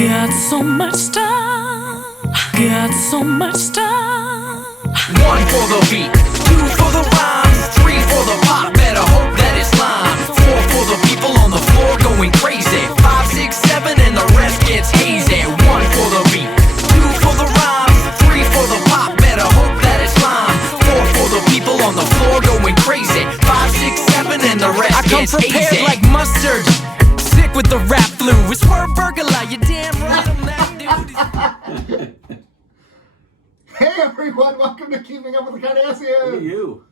Got so much stuff. Got so much stuff. 1 for the beat, 2 for the rhyme, 3 for the pop, better hope that it's lime. 4 for the people on the floor going crazy. 5, 6, 7 and the rest gets hazy. 1 for the beat, 2 for the rhyme, 3 for the pop, better hope that it's lime. 4 for the people on the floor going crazy. 5, 6, 7 and the rest I come gets prepared hazy. like mustard. Sick with the rap flu. It's word burglar, you damn right I'm that dude. Hey everyone, welcome to Keeping Up with the Cadassians. Look at you.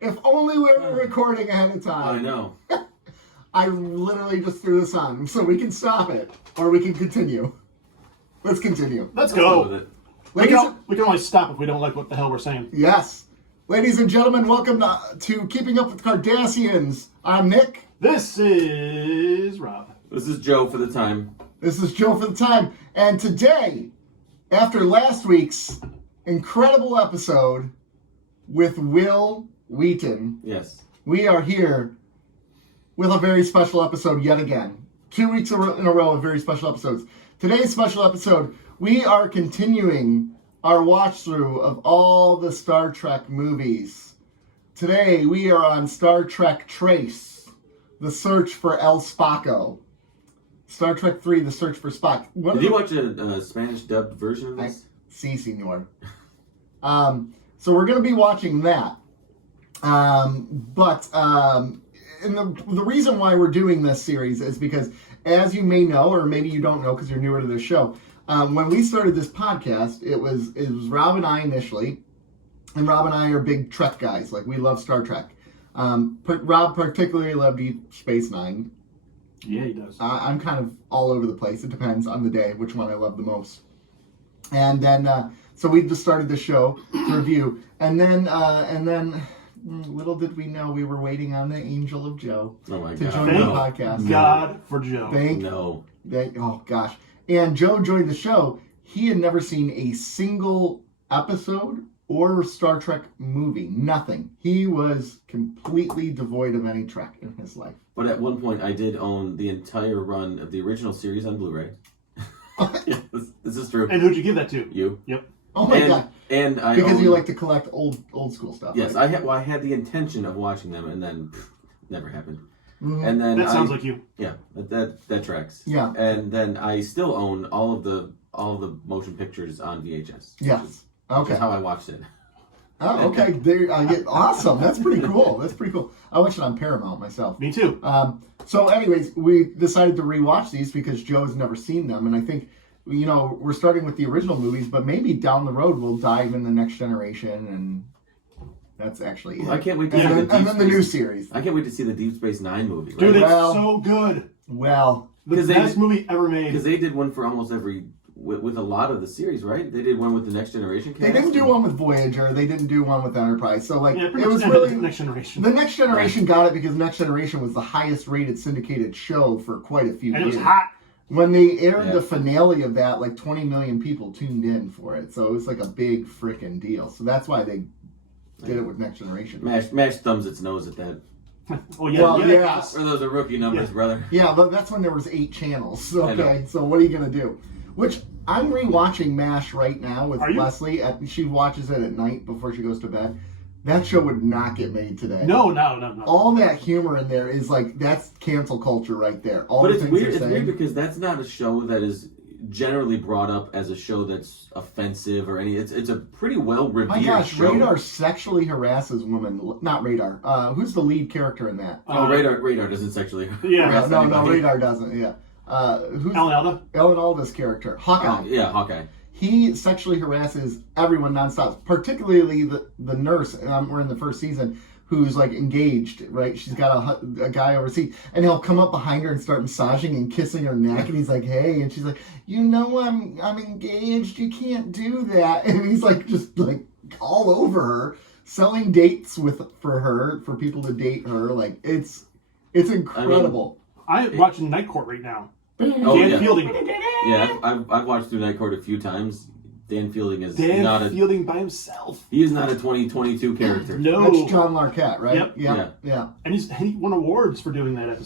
If only we were recording ahead of time. I know. I literally just threw this on, so we can stop it, or we can continue. Let's continue. Let's Go with go. it. We can only stop if we don't like what the hell we're saying. Yes. Ladies and gentlemen, welcome to Keeping Up with the Cadassians. I'm Nick. This is Rob. This is Joe for the time. This is Joe for the time. And today, after last week's incredible episode with Will Wheaton, Yes. we are here with a very special episode yet again. 2 weeks in a row of very special episodes. Today's special episode, we are continuing our watch through of all the Star Trek movies. Today, we are on Star Trek Trace, The Search for El Spocko. Star Trek 3, The Search for Spock. Did you watch a Spanish dubbed version of this? Si, senor. So we're going to be watching that. And the reason why we're doing this series is because, as you may know, or maybe you don't know because you're newer to this show, when we started this podcast, it was Rob and I initially, and Rob and I are big Trek guys. Like, we love Star Trek. Rob particularly loved Deep Space Nine. Yeah, he does. I'm kind of all over the place. It depends on the day which one I love the most. And then, so we just started the show to review. And then, little did we know we were waiting on the Angel of Joe Oh my to God. join the podcast. God for Joe. No. Oh gosh. And Joe joined the show. He had never seen a single episode or Star Trek movie. Nothing. He was completely devoid of any Trek in his life. But at one point, I did own the entire run of the original series on Blu-ray. Yes, this is true. And who'd you give that to? You. Yep. Oh my god. And I Because owned, you like to collect old school stuff. Yes, right? I had the intention of watching them, and then never happened. Mhm. And then That sounds like you. Yeah, that tracks. Yeah. And then I still own all of the motion pictures on VHS. Yes. Which is Okay. how I watched it. Oh, okay. There, awesome. That's pretty cool. I watched it on Paramount myself. Me too. So anyways, we decided to rewatch these because Joe's never seen them. And I think, we're starting with the original movies, but maybe down the road we'll dive in the Next Generation, and that's actually it. I can't wait to see And then the new series. I can't wait to see the Deep Space Nine movie. Right? Dude, it's Well- so good. Well, The 'Cause they best did- movie ever made. Because they did one for almost every with a lot of the series, right? They did one with the Next Generation. they didn't do one with Voyager. They didn't do one with Enterprise. So, Yeah, pretty it was much really... Next Generation. The Next Generation got it because Next Generation was the highest rated syndicated show for quite a few And it years. was hot. When they aired Yeah. the finale of that, like 20 million people tuned in for it. So it was like a big freaking deal. So that's why they did it with Next Generation. Mash thumbs its nose at that. Oh, yeah. Well, yeah. yes. Or those are rookie numbers, Yeah. brother. Yeah, but that's when there was 8 channels. I know. Okay, so what are you going to do? Which, I'm rewatching MASH right now with Are you? Leslie. She watches it at night before she goes to bed. That show would not get made today. No. All that humor in there is like, that's cancel culture right there. All But the it's things weird. they're It's saying. weird because that's not a show that is generally brought up as a show that's offensive or any. It's a pretty well revered My gosh, show. Radar sexually harasses women. Not Radar. Who's the lead character in that? Oh, Radar doesn't sexually. Yeah. harass No, anybody. Radar doesn't. Yeah. Who's Alan Alda? Ellen Alda's character? Hawkeye. Yeah, Hawkeye. He sexually harasses everyone nonstop, particularly the nurse. We're in the first season, who's like engaged, right? She's got a guy overseas, and he'll come up behind her and start massaging and kissing her neck, and he's like, "Hey," and she's like, I'm engaged. You can't do that." And he's like, just like all over her, selling dates for people to date her. Like it's incredible. I'm watching Night Court right now. Oh, Dan yeah. Fielding. Yeah, I've watched through Night Court a few times. Dan Fielding is Dan not Fielding by himself. He is not a 2022 character. No. That's John Larroquette, right? Yep. Yeah. And he won awards for doing that act.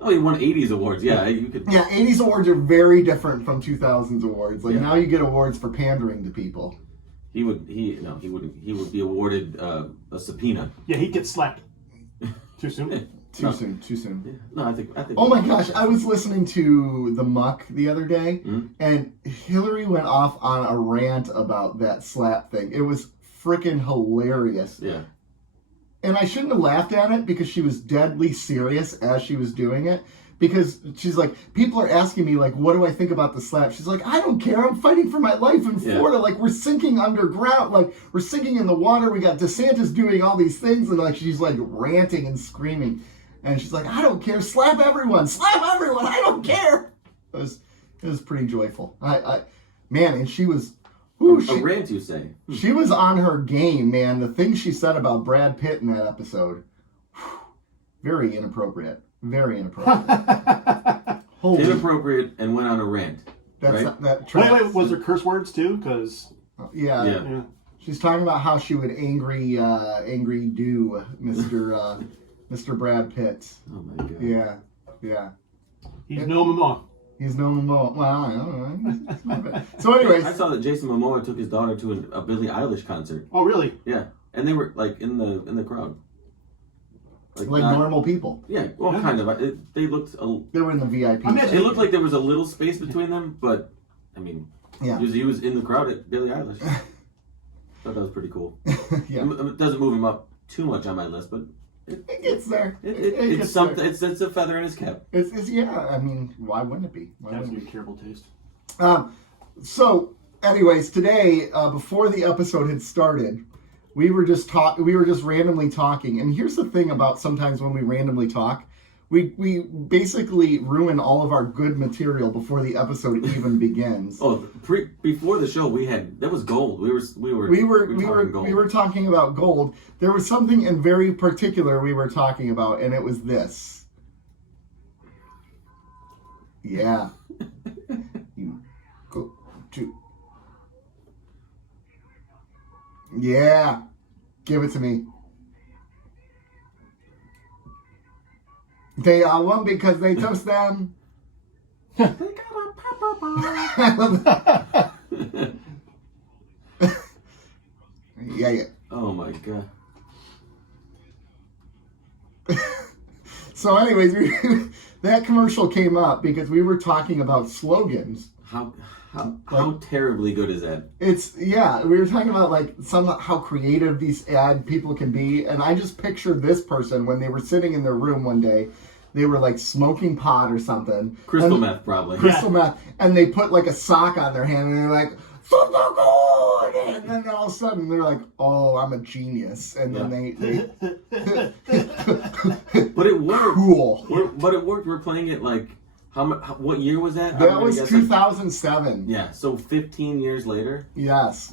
Oh, he won 80s awards. Yeah, you could. Yeah, 80s awards are very different from 2000s awards. Like now you get awards for pandering to people. He would be awarded a subpoena. Yeah, he'd get slapped. Too soon. Too soon. Yeah. No, I think. Oh my gosh, I was listening to The Muck the other day, and Hillary went off on a rant about that slap thing. It was freaking hilarious. Yeah. And I shouldn't have laughed at it because she was deadly serious as she was doing it. Because she's like, people are asking me, like, what do I think about the slap? She's like, I don't care. I'm fighting for my life in Florida. Like, we're sinking underground. Like, we're sinking in the water. We got DeSantis doing all these things. And, like, she's, like, ranting and screaming. And she's like, I don't care. Slap everyone. Slap everyone. I don't care. It was pretty joyful. Man, and she was... Ooh, A rant, you say? She was on her game, man. The things she said about Brad Pitt in that episode, very inappropriate. Very inappropriate. Inappropriate and went on a rant. That's right? Wait, was there curse words too? Because yeah. She's talking about how she would angry do Mr. Brad Pitt. Oh my god. Yeah. He's no Momoa. He's no Momoa. Well, I don't know. So, anyways, I saw that Jason Momoa took his daughter to a Billie Eilish concert. Oh, really? Yeah, and they were like in the crowd. Like normal people. Yeah, well, kind of. They looked. They were in the VIP. It looked like there was a little space between them, but I mean, yeah, he was in the crowd at Billie Eilish. Thought that was pretty cool. Yeah, it doesn't move him up too much on my list, but it gets there. It's something. There. It's a feather in his cap. It's yeah. I mean, why wouldn't it be? That's a terrible taste. So, anyways, today before the episode had started. We were just randomly talking, and here's the thing about sometimes when we randomly talk, we basically ruin all of our good material before the episode even begins. Oh, before the show, that was gold. We were talking about gold. There was something in very particular we were talking about, and it was this. Yeah. You go to. Yeah. Give it to me. They all won because they toast them. They got a pepper bar. Yeah. Oh my god. So anyways, that commercial came up because we were talking about slogans. How terribly good is that? We were talking about like how creative these ad people can be, and I just pictured this person when they were sitting in their room one day. They were like smoking pot or something. Crystal meth, probably. Crystal meth, and they put like a sock on their hand, and they're like, "So good!" And then all of a sudden they're like, "Oh, I'm a genius," and then they But it worked. Cool. But it worked. We're playing it like. What year was that? That was 2007. Yeah, so 15 years later. Yes.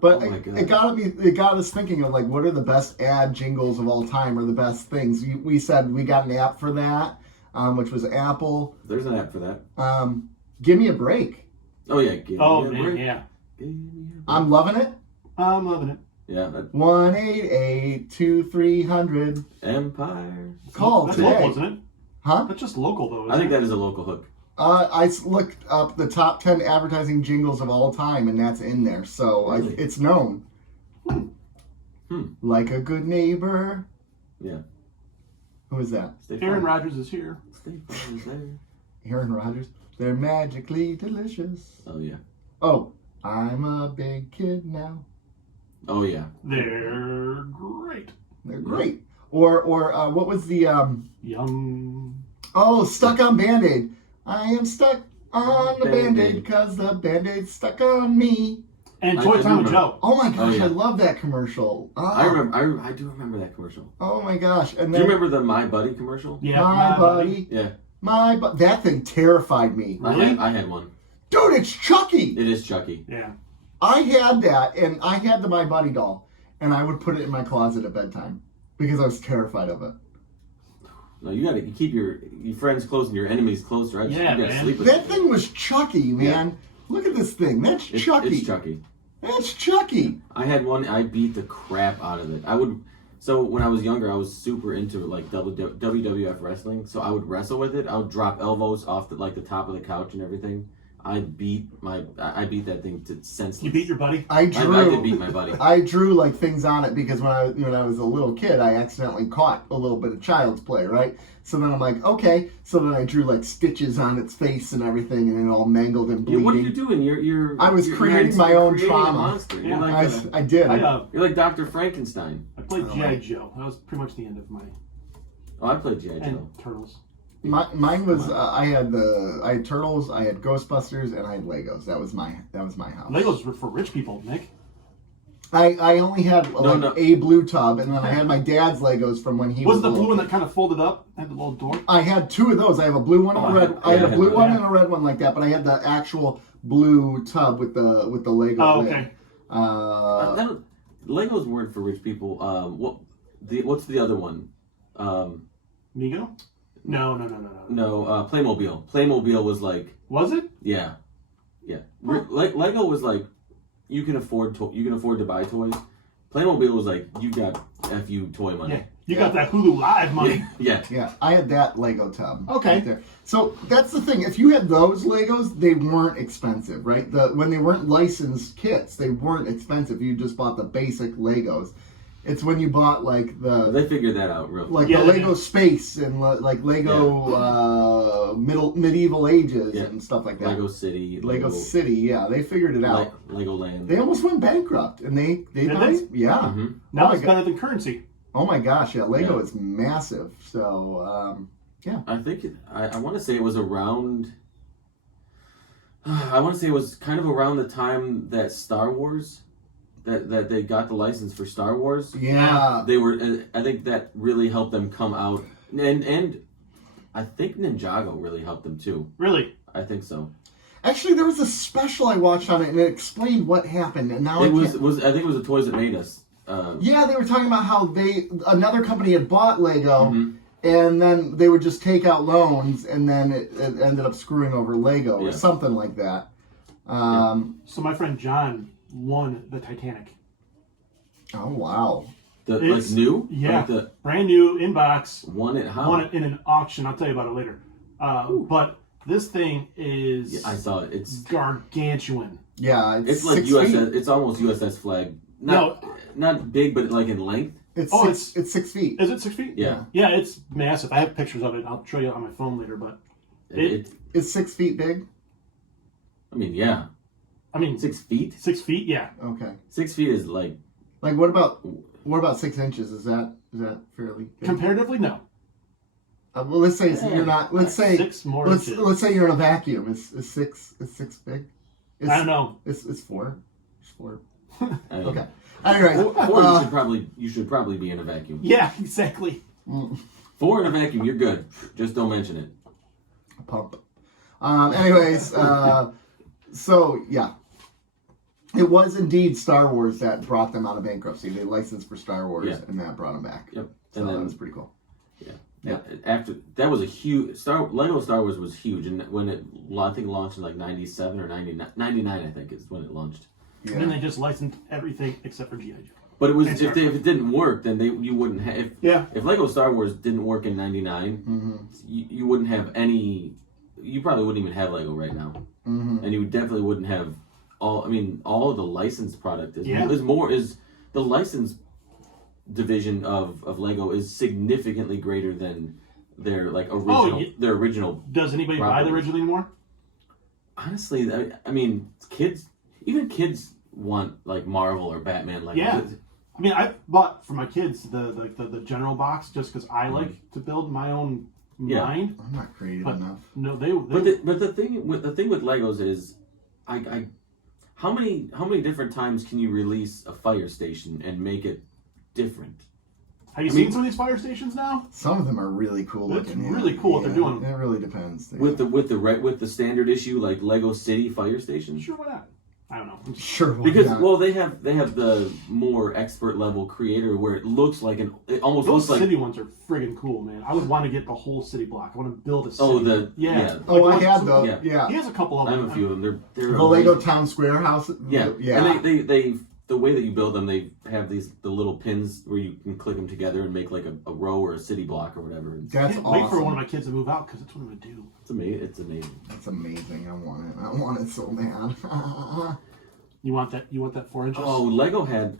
But it got us thinking of like what are the best ad jingles of all time, or the best things. We said we got an app for that, which was Apple. There's an app for that. Give me a break. Oh yeah. Give me a break. Yeah. I'm loving it. I'm loving it. Yeah. 1-888-2300. Empire. Call That's today. local, isn't it? Huh? That's just local, though. I think that is a local hook. I looked up the top 10 advertising jingles of all time, and that's in there. So Really? it's known. Like a good neighbor. Yeah. Who is that? Aaron Rodgers is here. Aaron Rodgers. They're magically delicious. Oh, yeah. Oh, I'm a big kid now. Oh, yeah. They're great. They're great. Or what was the... Yum. Oh, Stuck on Band-Aid. I am stuck on the Band-Aid because the Band-Aid's stuck on me. And Toy Time with Joe. Oh my gosh, Oh, yeah. I love that commercial. Oh. I do remember that commercial. Oh my gosh. And Do then you remember the My Buddy commercial? Yeah. My buddy. Yeah. That thing terrified me. Really? I had one. Dude, it's Chucky. It is Chucky. Yeah. I had that, and I had the My Buddy doll, and I would put it in my closet at bedtime because I was terrified of it. No, you gotta keep your friends close and your enemies closer. Yeah, you gotta man. sleep with That thing was Chucky, man. Look at this thing. That's Chucky. It's Chucky. That's Chucky. I had one. I beat the crap out of it. I would. So when I was younger, I was super into like WWF wrestling. So I would wrestle with it. I would drop elbows off the top of the couch and everything. I beat that thing to senseless. You beat your buddy? I did beat my buddy. I drew like things on it because when I was a little kid, I accidentally caught a little bit of child's play, right? So then I'm like, okay. So then I drew like stitches on its face and everything, and it all mangled and bleeding. What are you doing? I was creating my own trauma. A monster. Yeah. I did. You're like Dr. Frankenstein. I played G.I. Joe. That was pretty much the end of my... Oh, I played G.I. Joe. And Turtles. Mine was I had Turtles, I had Ghostbusters, and I had Legos. That was my house. Legos were for rich people, Nick. I only had a blue tub, and then I had my dad's Legos from when he was the blue one that kind of folded up, had the little door? I had two of those. I have a blue one and a red. I had a blue one and a red one like that, but I had the actual blue tub with the Lego. Oh, okay. Legos weren't for rich people. What's the other one? Mego? No. No, Playmobil. Playmobil was like. Was it? Yeah. Lego was like, you can afford to buy toys. Playmobil was like, you got FU toy money. Yeah. You got that Hulu Live money. Yeah. I had that Lego tub. Okay. Right there. So that's the thing. If you had those Legos, they weren't expensive, right? When they weren't licensed kits, they weren't expensive. You just bought the basic Legos. It's when you bought like they figured that out real quick. Like the Lego Space and like Lego medieval ages and stuff like that. Lego City. Lego City, yeah, they figured it out. Legoland. They almost went bankrupt, and they yeah. Mm-hmm. Now it's better than currency. Oh my gosh, yeah, Lego is massive. So yeah. I think I want to say it was around. I want to say it was kind of around the time that Star Wars. That they got the license for Star Wars. Yeah. They were. I think that really helped them come out, and I think Ninjago really helped them too. Really? I think so. Actually, there was a special I watched on it, and it explained what happened. And now I think it was the Toys That Made Us. Yeah, they were talking about how another company had bought Lego, and then they would just take out loans, and then it ended up screwing over Lego or something like that. So my friend John won the Titanic. Oh wow! Like new? Yeah, like brand new in box. Won it in an auction. I'll tell you about it later. But this thing is. Yeah, I saw it. It's gargantuan. Yeah, it's like USS. It's almost USS flag. Not big, but like in length. It's 6 feet. Is it 6 feet? Yeah. Yeah, it's massive. I have pictures of it. I'll show you on my phone later. But it's 6 feet big. I mean, yeah. 6 feet. 6 feet, yeah. Okay. 6 feet is like what about 6 inches? Is that fairly big? Comparatively, no. Well, let's say you're not. Let's say 6 more inches. Let's say you're in a vacuum. Is 6 big? I don't know. It's 4. It's 4. Okay. Anyway, 4 you should probably be in a vacuum. Yeah, exactly. 4 in a vacuum, you're good. Just don't mention it. Pump. Anyways, so yeah. It was indeed Star Wars that brought them out of bankruptcy. They licensed for Star Wars, and that brought them back. Yep. So that was pretty cool. Yeah. After that was a huge Lego Star Wars was huge, and when I think launched in like 97 or 99, I think is when it launched. Yeah. And then they just licensed everything except for G.I. Joe. But it was if it didn't work, then you wouldn't have. If Lego Star Wars didn't work in 99, you wouldn't have any. You probably wouldn't even have Lego right now, and you definitely wouldn't have all. I mean, all of the licensed product is the licensed division of Lego is significantly greater than their their original. Does anybody buy the original anymore? Honestly, I mean, kids want like Marvel or Batman. Like I mean, I bought for my kids the general box just because I like to build my own mind. I'm not creative enough. No, But the thing with Legos is, how many different times can you release a fire station and make it different? Have you seen some of these fire stations now? Some of them are really cool looking. It's really cool what they're doing. It really depends. With the standard issue like Lego City fire station. Sure, why not? I don't know. Sure. Because they have the more expert level creator where it looks like it almost those looks like city ones are friggin' cool, man. I would want to get the whole city block. I want to build a city. Oh, yeah. Oh, I had those. those. Yeah. He has a couple of I them. have a few of them. They're The Lego Town Square house. Yeah. Yeah. And they the way that you build them, they have the little pins where you can click them together and make like a row or a city block or whatever. That's Can't awesome. wait for one of my kids to move out because that's what I'm gonna do. It's amazing. It's amazing. That's amazing. I want it. I want it so bad. You want that? You want that 4 inches? Oh, Lego had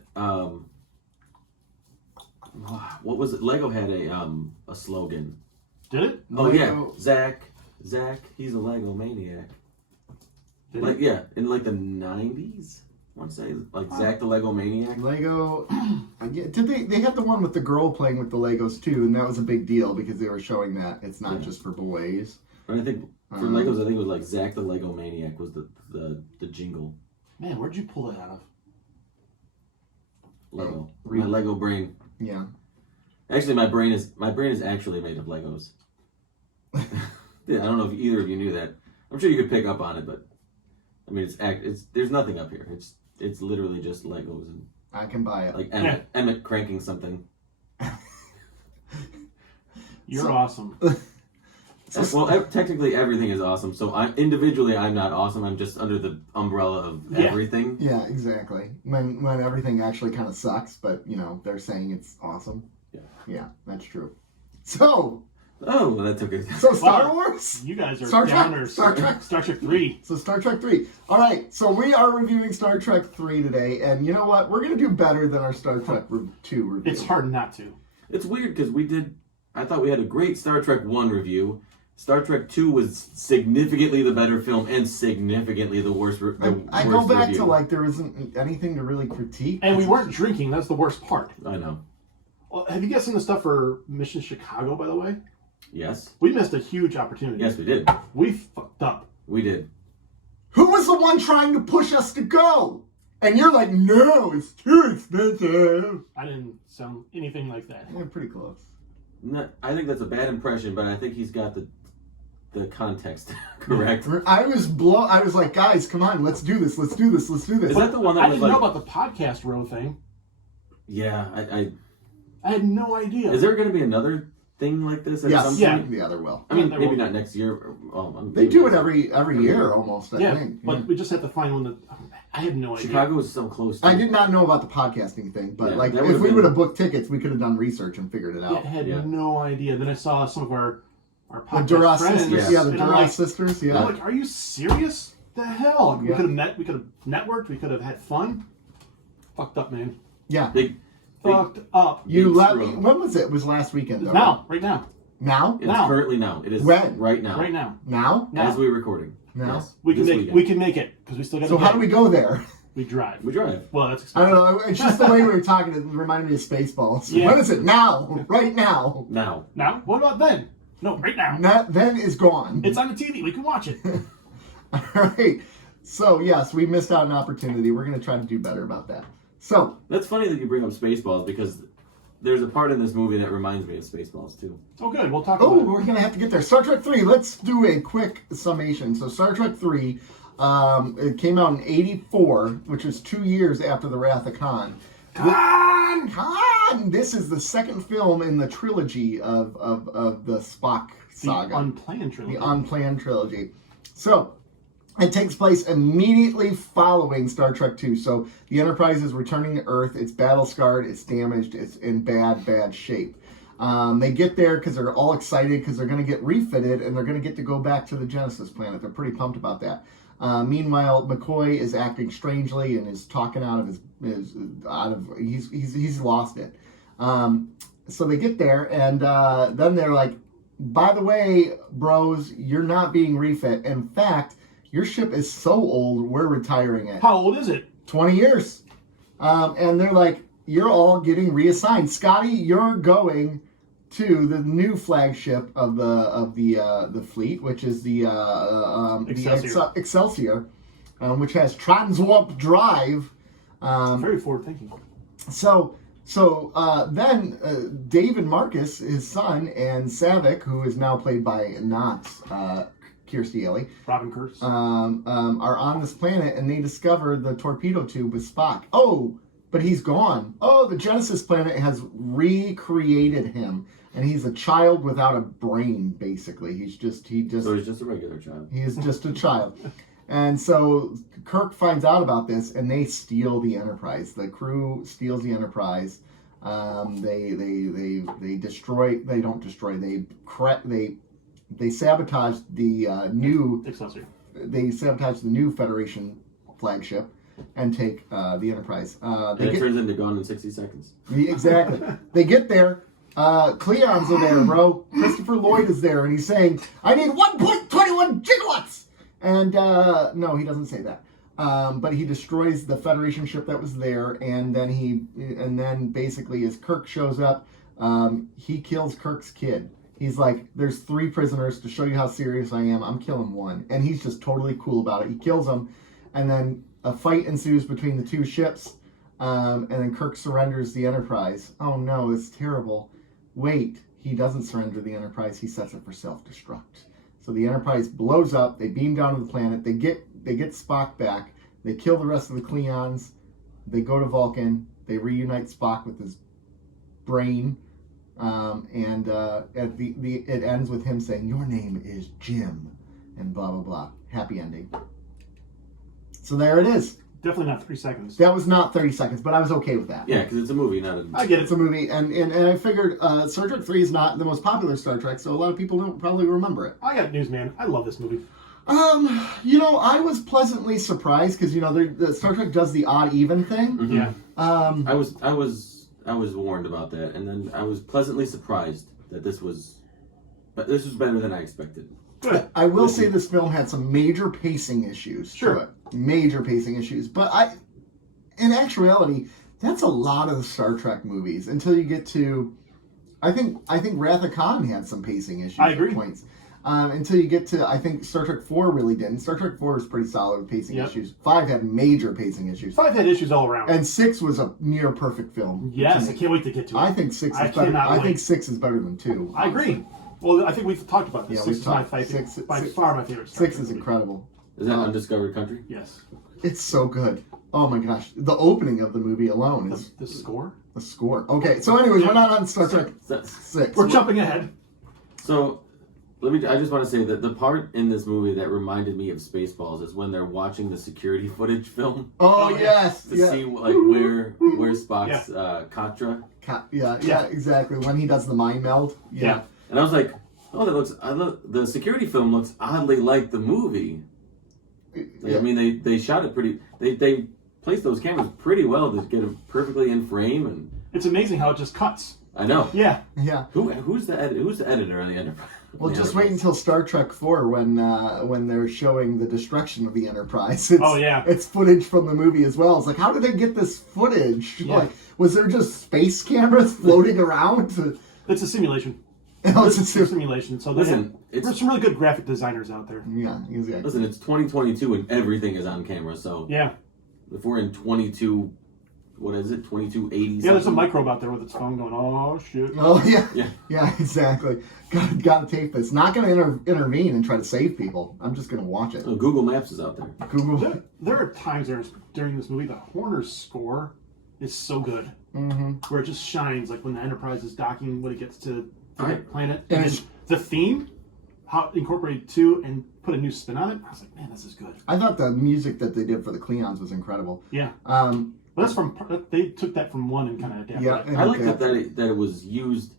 what was it? Lego had a slogan. Did it? Oh Lego. yeah, Zach, he's a Lego maniac. Did Like it? yeah, in like the 90s. I want to say like Zach the Lego maniac. Lego. Did they had the one with the girl playing with the Legos too, and that was a big deal because they were showing that it's not just for boys. But I think for Legos, I think it was like Zach the Lego maniac was the jingle. Man, where'd you pull that out of? Lego. My Lego brain. Yeah. Actually, my brain is actually made of Legos. Yeah, I don't know if either of you knew that. I'm sure you could pick up on it, but I mean, it's there's nothing up here. It's literally just Legos and I can buy it. like Emmett cranking something. You're awesome. Well, technically everything is awesome. So I'm not awesome. I'm just under the umbrella of everything. Yeah, exactly. When everything actually kind of sucks, but they're saying it's awesome. Yeah, that's true. So. Oh, that took it. So Star Wars. You guys are Star Trek. downers. Star Trek. Star Trek 3. So Star Trek 3. All right. So we are reviewing Star Trek 3 today, and you know what? We're gonna do better than our Star Trek 2 review. It's hard not to. It's weird because I thought we had a great Star Trek 1 review. Star Trek 2 was significantly the better film and significantly the worst. I go back to like there isn't anything to really critique. And we weren't drinking. That's the worst part. I know. Well, have you guys seen the stuff for Mission Chicago, by the way? Yes. We missed a huge opportunity. Yes, we did. We fucked up. We did. Who was the one trying to push us to go? And you're like, no, it's too expensive. I didn't sound anything like that. Yeah, pretty close. I think that's a bad impression, but I think he's got the context correct. I was like, guys, come on, let's do this. Let's do this. Let's do this. Is that the one that I was didn't like? know about the podcast row thing. Yeah, I had no idea. Is there going to be another thing like this at some point? Yeah, there will. I mean, there maybe will. not next year. They do it every year almost. I Yeah, think. but we just had to find one that I had no idea. Chicago was so close. I did not know about the podcasting thing, but Yeah, like that if would've we been- would have booked tickets, we could have done research and figured it I out. had Yeah. no idea. Then I saw some of our The podcast Duras friends. sisters, Yes. the and I'm Duras like, sisters, I'm yeah. like, are you serious? The hell? We Yeah. could have met. We could have networked. We could have had fun. Fucked up, man. Yeah. Big. Fucked up. You big let me. screw. When was it? It was last weekend, though. Now, right now, Now? It's Now. currently now. It is When? right now. right now. Now? Now. As we're recording. Now? Yes. We can This make. weekend. We can make it because we still got. So how do we go there? We drive. We drive. Well, that's I expensive. don't know. It's just the way we were talking. It reminded me of Spaceballs. Yeah. When is it? Now. Right now. Now. Now, what about then? No, right now. That then is gone. It's on the TV. We can watch it. All right. So, yes, we missed out an opportunity. We're going to try to do better about that. So, That's funny that you bring up Spaceballs because there's a part in this movie that reminds me of Spaceballs too. Oh, good. We'll talk oh, about it. we're going to have to get there. Star Trek 3. Let's do a quick summation. So, Star Trek 3, it came out in 84, which was 2 years after The Wrath of Khan. Khan! This is the second film in the trilogy of the Spock saga. The Unplanned trilogy. The Unplanned trilogy. So, it takes place immediately following Star Trek 2. So, the Enterprise is returning to Earth. It's battle-scarred. It's damaged. It's in bad shape. They get there because they're all excited because they're going to get refitted and they're going to get to go back to the Genesis planet. They're pretty pumped about that. Meanwhile, McCoy is acting strangely and is talking out of he's lost it. So they get there and then they're like, by the way, bros, you're not being refit. In fact, your ship is so old, we're retiring it. How old is it? 20 years. And they're like, you're all getting reassigned. Scotty, you're going to the new flagship of the fleet, which is the Excelsior, which has transwarp drive. Very forward thinking. So then David Marcus, his son, and Savick, who is now played by not Kirstie Alley, Robin Kurtz, are on this planet, and they discover the torpedo tube with Spock. Oh, but he's gone. Oh, the Genesis planet has recreated him, and he's a child without a brain. Basically, he just. So he's just a regular child. He is just a child. And so Kirk finds out about this, and they steal the Enterprise. The crew steals the Enterprise. They destroy. They don't destroy. They sabotage the new. Excelsior. They sabotage the new Federation flagship and take the Enterprise. It turns into Gone in 60 Seconds. Exactly. They get there. Cleons are there, bro. Christopher Lloyd is there, and he's saying, "I need 1.21 gigawatts." And no, he doesn't say that. But he destroys the Federation ship that was there, and then basically as Kirk shows up, he kills Kirk's kid. He's like, "There's 3 prisoners to show you how serious I am. I'm killing one," and he's just totally cool about it. He kills them, and then a fight ensues between the 2 ships, and then Kirk surrenders the Enterprise. Oh no, it's terrible. Wait, he doesn't surrender the Enterprise. He sets it for self-destruct. So the Enterprise blows up. They beam down to the planet. They get Spock back. They kill the rest of the Cleons. They go to Vulcan. They reunite Spock with his brain. And it ends with him saying, "Your name is Jim," and blah, blah, blah. Happy ending. So there it is. Definitely not 3 seconds. That was not 30 seconds, but I was okay with that. Yeah, because it's a movie, not a... I get it. It's a movie, and I figured Star Trek 3 is not the most popular Star Trek, so a lot of people don't probably remember it. I got news, man. I love this movie. I was pleasantly surprised because the Star Trek does the odd even thing. Mm-hmm. Yeah. I was warned about that, and then I was pleasantly surprised that this was better than I expected. Good. I will say this film had some major pacing issues. Sure. To it. Major pacing issues, but in actuality, that's a lot of the Star Trek movies until you get to, I think Wrath of Khan had some pacing issues. I agree. At points. Until you get to, I think Star Trek 4 really didn't. Star Trek 4 was pretty solid with pacing issues. 5 had major pacing issues. 5 had issues all around. And 6 was a near perfect film. Yes, I can't wait to get to it. I think 6 is better. I think 6 is better than 2. I agree. Well, I think we've talked about this. Yeah, 6 is my favorite. By far my favorite. Star 6 Trek is movie. incredible. Is that Undiscovered Country? Yes. It's so good. Oh my gosh. The opening of the movie alone is... The score? The score. Okay, so anyways, we're not on Star Trek 6. We're jumping ahead. So, I just want to say that the part in this movie that reminded me of Spaceballs is when they're watching the security footage film. Oh, yes. To see where Spock's Katra. Yeah, exactly. When he does the mind meld. Yeah. And I was like, oh, the security film looks oddly like the movie. Yeah. I mean, they shot it pretty. They placed those cameras pretty well to get them perfectly in frame, and it's amazing how it just cuts. I know. Yeah. Yeah. Who's the editor on the Enterprise? Well, just wait until Star Trek 4 when they're showing the destruction of the Enterprise. It's footage from the movie as well. It's like, how did they get this footage? Yeah. Like, was there just space cameras floating around? It's a simulation. It's a simulation. So there's some really good graphic designers out there. Yeah, exactly. Listen, it's 2022 and everything is on camera. So yeah, if we're in 22, what is it? 2280. Yeah, there's a microbe out there with its phone going, oh shit. Oh yeah, exactly. Got to tape this. Not going to intervene and try to save people. I'm just going to watch it. Oh, Google Maps is out there. There are times during this movie the Horner's score is so good, where it just shines, like when the Enterprise is docking when it gets to the planet, and the theme, how it incorporated 2 and put a new spin on it. I was like, man, this is good. I thought the music that they did for the Cleons was incredible. Yeah. But that's they took that from 1 and kind of adapted it. I like that it was used.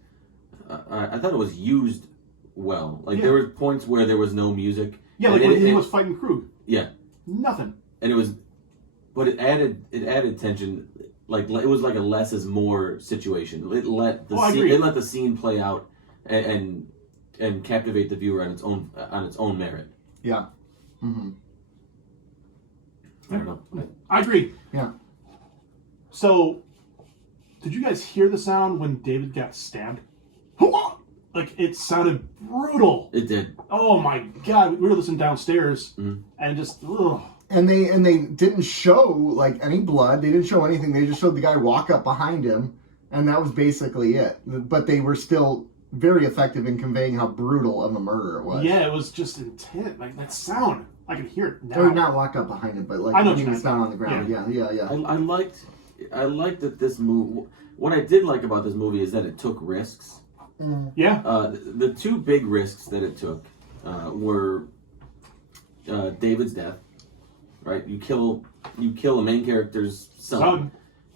I thought it was used well. Like there were points where there was no music. Yeah, like when he was fighting Krug. Yeah. Nothing. And it added tension. Like it was like a less is more situation. It let the scene play out and captivate the viewer on its own merit. Yeah. Mm-hmm. I don't know. I agree. Yeah. So, did you guys hear the sound when David got stabbed? Like, it sounded brutal. It did. Oh my god, we were listening downstairs, and just, ugh. And they didn't show, like, any blood. They didn't show anything. They just showed the guy walk up behind him, and that was basically it. But they were still very effective in conveying how brutal of a murder it was. Yeah, it was just intense. Like that sound, I can hear it now. Or not locked up behind it, but like I know when he what you was meant. down on the ground. Yeah. I liked that this movie. What I did like about this movie is that it took risks. Yeah. The two big risks that it took were David's death. Right, you kill a main character's son.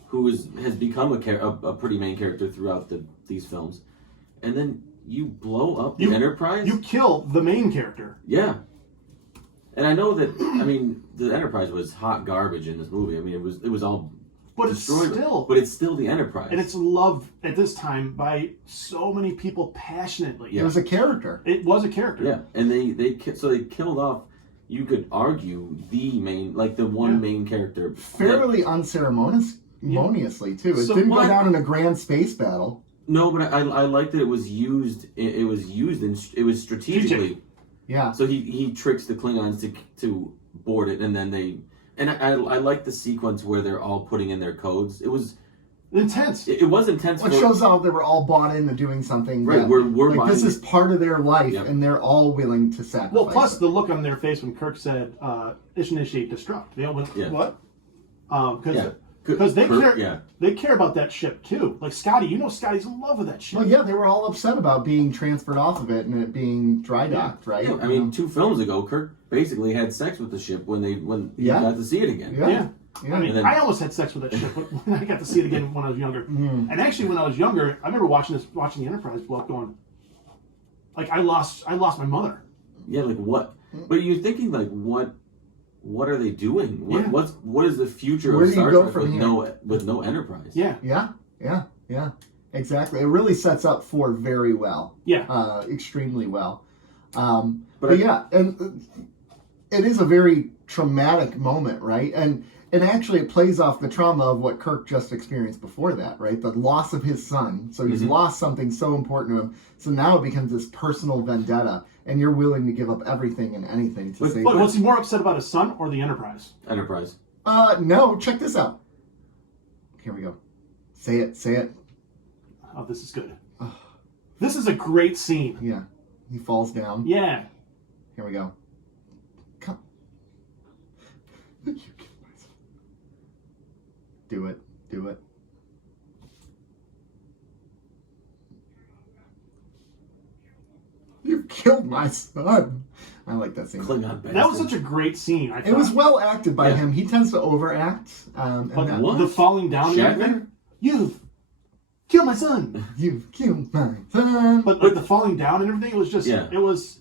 Who has become a pretty main character throughout these films, and then you blow up the Enterprise. You kill the main character. Yeah, and I know that. I mean, the Enterprise was hot garbage in this movie. I mean, it was all destroyed. But it's still the Enterprise, and it's loved at this time by so many people passionately. Yeah. It was a character. It was a character. Yeah, and they killed off. You could argue the main, like the one main character, fairly unceremoniously too. It didn't go down in a grand space battle. No, but I like that it was used. It was strategically. Yeah. So he tricks the Klingons to board it, and then I like the sequence where they're all putting in their codes. It was intense. It was intense. Well, it shows how they were all bought into doing something. Right. That, we're like, this is part of their life, Yep. and they're all willing to sacrifice. Well, plus the look on their face when Kirk said, "Initiate destruct." They all went, "What?" Because they care about that ship too. Like Scotty, Scotty's in love with that ship. Well, yeah, they were all upset about being transferred off of it and it being dry docked, right? Yeah, I mean, 2 films ago, Kirk basically had sex with the ship when he got to see it again. Yeah. I mean, I almost had sex with that ship when I got to see it again when I was younger. And actually, when I was younger, I remember watching the Enterprise blow up, going, like, I lost my mother. Yeah, like what? But you're thinking like, what are they doing? What is the future of Star Trek with no Enterprise? Yeah. Exactly. It really sets up for very well. Yeah. Extremely well. But yeah, and it is a very traumatic moment, right? And actually it plays off the trauma of what Kirk just experienced before that, right? The loss of his son. So he's lost something so important to him. So now it becomes this personal vendetta, and you're willing to give up everything and anything to save him. Was he more upset about his son or the Enterprise? Enterprise. No, check this out. Here we go. Say it. Oh, this is good. This is a great scene. Yeah. He falls down. Yeah. Here we go. Come. You killed myself. Do it. You killed my son. I like that scene. Klingon bastard. That was such a great scene. I thought. It was well acted by him. He tends to overact. But the falling down and everything. You've killed my son. You've killed my son. But like the falling down and everything, it was just it was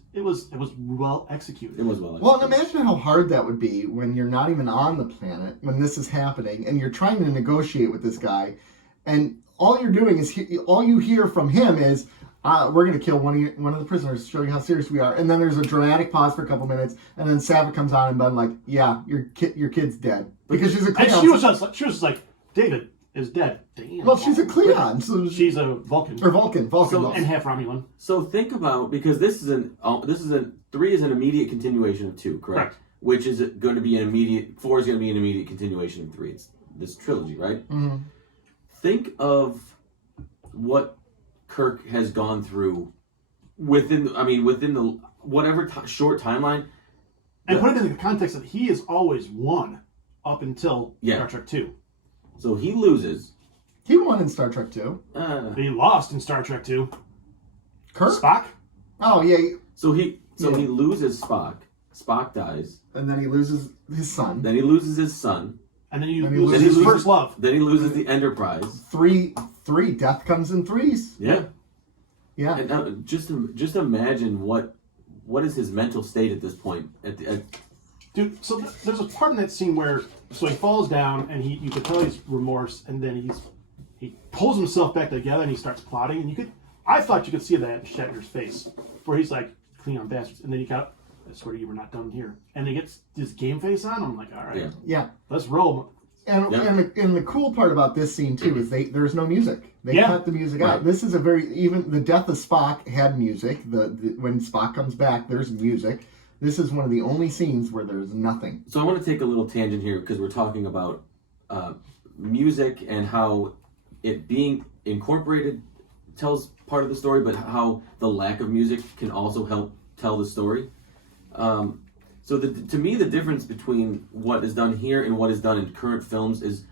well executed. It was well executed. Well, and imagine how hard that would be when you're not even on the planet, when this is happening, and you're trying to negotiate with this guy, and all you're doing is all you hear from him is, we're going to kill one of the prisoners to show you how serious we are. And then there's a dramatic pause for a couple minutes, and then Savick comes on and Ben like, yeah, your kid's dead. Because she's a Klingon. And she was just like, David is dead. Damn. Well, she's a Klingon. So she's a Vulcan. Or Vulcan. And half Romulan. So think about, because 3 is an immediate continuation of 2, correct? Which is going to be 4 is going to be an immediate continuation of 3. It's this trilogy, right? Mm-hmm. Think of what Kirk has gone through within the whatever short timeline. And put it in the context that he has always won up until Star Trek 2. So he loses. He won in Star Trek 2. He lost in Star Trek 2. Kirk? Spock? Oh, yeah. So he loses Spock. Spock dies. And then he loses his son. Then he loses his son. And then he loses his first love. Then he loses the Enterprise. Three. Death comes in 3s. Yeah. Yeah. And now, just imagine what is his mental state at this point. Dude, so there's a part in that scene where he falls down and you could tell he's remorse, and then he pulls himself back together and he starts plotting, and I thought you could see that in Shatner's face where he's like, Klingon bastards, and then I swear to you, we're not done here. And he gets this game face on. I'm like, all right, let's roll. And the cool part about this scene too is there's no music. They cut the music out. This is even the death of Spock had music. When Spock comes back, there's music. This is one of the only scenes where there's nothing. So I want to take a little tangent here because we're talking about music and how it being incorporated tells part of the story, but how the lack of music can also help tell the story. So to me, the difference between what is done here and what is done in current films is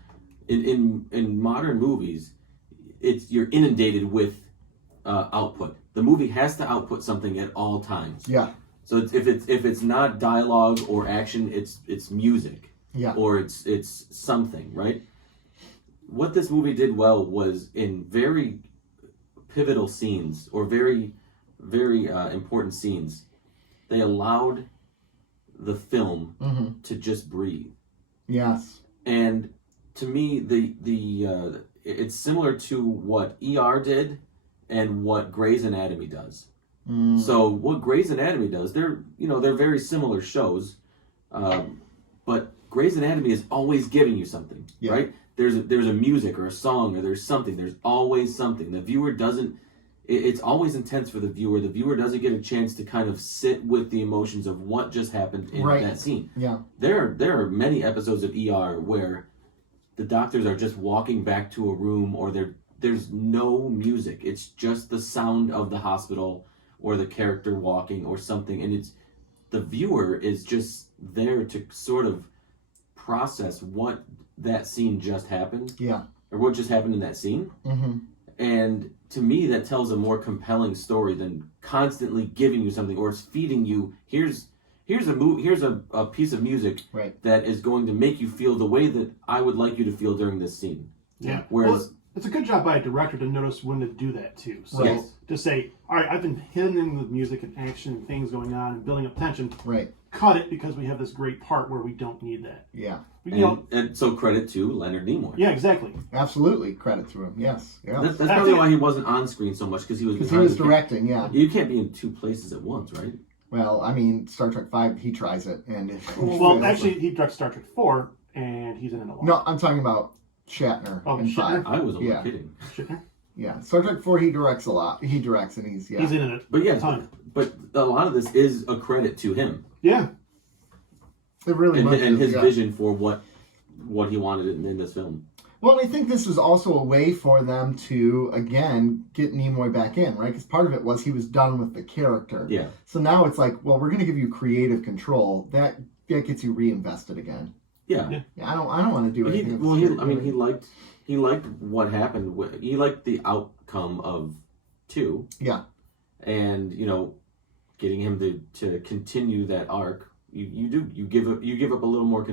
in modern movies, you're inundated with output. The movie has to output something at all times. Yeah. So if it's not dialogue or action, it's music. Yeah. Or it's something, right? What this movie did well was in very pivotal scenes or very, very important scenes, they allowed the film to just breathe. Yes. And to me, it's similar to what ER did and what Grey's Anatomy does. So what Grey's Anatomy does, they're very similar shows, but Grey's Anatomy is always giving you something, right? There's a music or a song or there's something. There's always something. The viewer doesn't. It's always intense for the viewer. The viewer doesn't get a chance to kind of sit with the emotions of what just happened in that scene. Yeah. There are many episodes of ER where the doctors are just walking back to a room, or there's no music. It's just the sound of the hospital or the character walking or something, and the viewer is just there to sort of process what that scene just happened. Yeah. Or what just happened in that scene. Mm-hmm. And to me, that tells a more compelling story than constantly giving you something, or it's feeding you. Here's a piece of music that is going to make you feel the way that I would like you to feel during this scene. Yeah. Whereas well, it's a good job by a director to notice when to do that too. So to say, all right, I've been hitting with music and action and things going on and building up tension. Right. Cut it because we have this great part where we don't need that. Yeah. And so credit to Leonard Nimoy. Yeah, exactly. Absolutely, credit to him. Yes. Yeah. That's probably why he wasn't on screen so much, because he was directing. Yeah. You can't be in two places at once, right? Well, I mean, Star Trek V, he tries it, and actually, he directs Star Trek 4, and he's in it a lot. No, I'm talking about Shatner. Oh, in Shatner. 5. I was only kidding. Shatner. Yeah, Star Trek 4, he directs a lot. He directs, and he's in it. But but a lot of this is a credit to him. Yeah. It really and his vision for what he wanted in this film. Well, I think this was also a way for them to, again, get Nimoy back in, right? Because part of it was he was done with the character. Yeah. So now it's like, well, we're going to give you creative control. That gets you reinvested again. Yeah. I don't want to do anything. He liked what happened. He liked the outcome of 2. Yeah. And getting him to continue that arc. You give up a little more.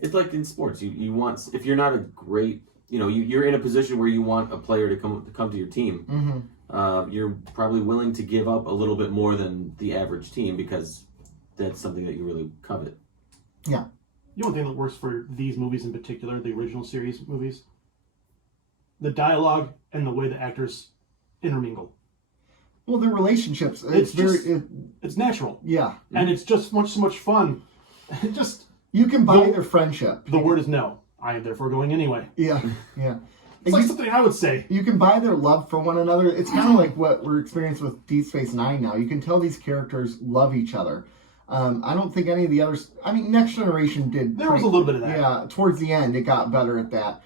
It's like in sports. You want, if you're not a great, you're in a position where you want a player to come to your team. Mm-hmm. You're probably willing to give up a little bit more than the average team because that's something that you really covet. Yeah. The only thing that works for these movies in particular, the original series movies, the dialogue and the way the actors intermingle. Well, their relationships, it's natural. Yeah. And it's just so much fun. You can buy their friendship. The word is no. I am therefore going anyway. Yeah, yeah. It's like something I would say. You can buy their love for one another. It's kind of like what we're experiencing with Deep Space Nine now. You can tell these characters love each other. I don't think any of the others... I mean, Next Generation did... There was a little bit of that. Yeah, towards the end, it got better at that.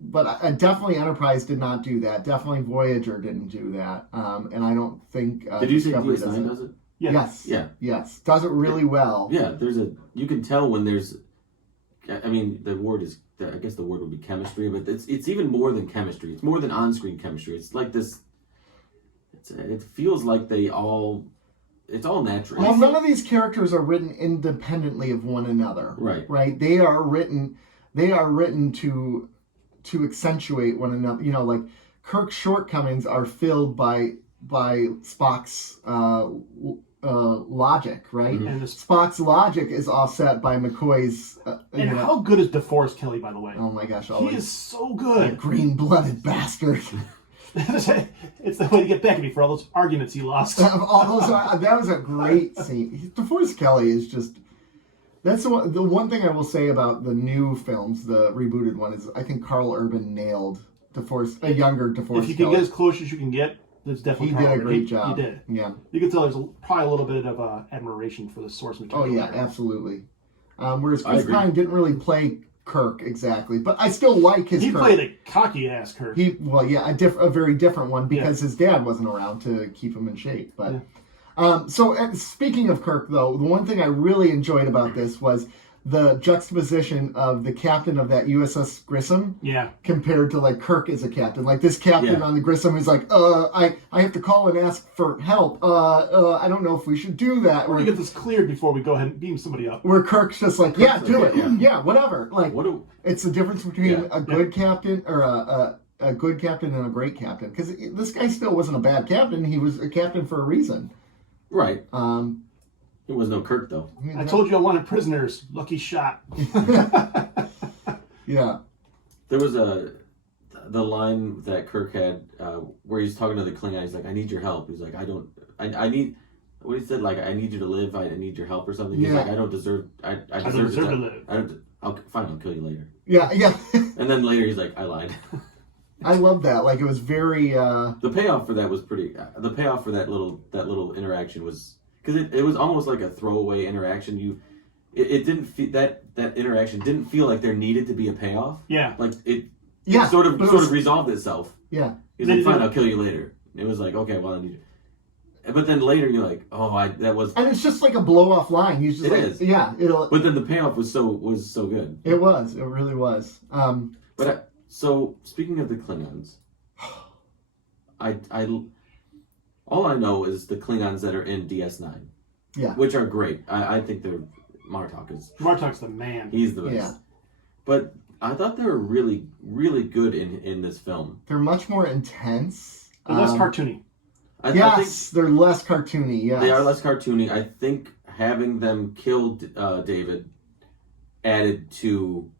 But definitely Enterprise did not do that. Definitely Voyager didn't do that. And I don't think... did you say DS9 does it? Yes. Yeah. Yes. Does it really well. Yeah. You can tell when there's, I mean, the word is, I guess the word would be chemistry, but it's even more than chemistry. It's more than on-screen chemistry. It's like this, it feels like it's all natural. Well, none of these characters are written independently of one another. Right. Right. They are written to accentuate one another. Like Kirk's shortcomings are filled by Spock's logic, right? Mm-hmm. And Spock's logic is offset by McCoy's. How good is DeForest Kelly, by the way? Oh my gosh, he is so good. That green-blooded bastard. It's the way to get back at me for all those arguments he lost. That was a great scene. DeForest Kelly is just. That's the one thing I will say about the new films, the rebooted one, is I think Carl Urban nailed a younger DeForest Kelly. If you can get as close as you can get. Definitely he did a great job. He did. Yeah. You can tell there's probably a little bit of admiration for the source material. Oh, yeah, absolutely. Whereas Chris Pine didn't really play Kirk exactly, but I still like his. He Kirk. played a cocky ass Kirk. A very different one because his dad wasn't around to keep him in shape. But speaking of Kirk, though, the one thing I really enjoyed about this was the juxtaposition of the captain of that USS Grissom compared to like Kirk as a captain. Like this captain on the Grissom who's like, I have to call and ask for help. I don't know if we should do that. We're going to get this cleared before we go ahead and beam somebody up. Where Kirk's just like, do it. Yeah, whatever. Like, it's the difference between a good captain or a good captain and a great captain. Because this guy still wasn't a bad captain. He was a captain for a reason. Right. It was no Kirk, though. I told you I wanted prisoners. Lucky shot. Yeah. There was the line that Kirk had where he's talking to the Klingon. He's like, I need your help. He's like, I need, what he said, like, I need you to live. I need your help or something. He's like, I don't deserve, I deserve to live. I'll kill you later. Yeah. And then later he's like, I lied. I love that. Like, it was very... The payoff for that was pretty... the payoff for that little interaction was... Because it was almost like a throwaway interaction. It didn't feel... That interaction didn't feel like there needed to be a payoff. Yeah. Like, it Yeah, sort of resolved itself. Yeah. He's like, fine, I'll kill you later. It was like, okay, well, I need you. But then later you're like, that was... And it's just like a blow-off line. He's just It like, is. Yeah. But then the payoff was so good. It was. It really was. So, speaking of the Klingons, all I know is the Klingons that are in DS9. Yeah. Which are great. I think Martok's the man. He's the best. Yeah. But I thought they were really, really good in this film. They're much more intense. They're less cartoony. I think they're less cartoony, yes. They are less cartoony. I think having them kill David added to...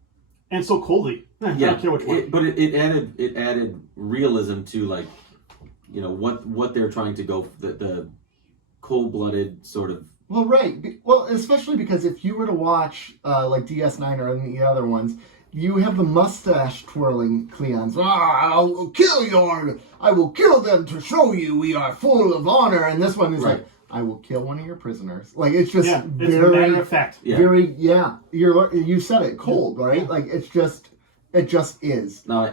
And so coldly. I don't care which one. But it added realism to, like, you know, what they're trying to go, the cold-blooded sort of... Well, right. Well, especially because if you were to watch, like, DS9 or any other ones, you have the mustache-twirling Klingons. I will kill them to show you we are full of honor. And this one is like, I will kill one of your prisoners. Like, it's just it's matter of fact. Very, you said it, cold, right? Like, it just is. No,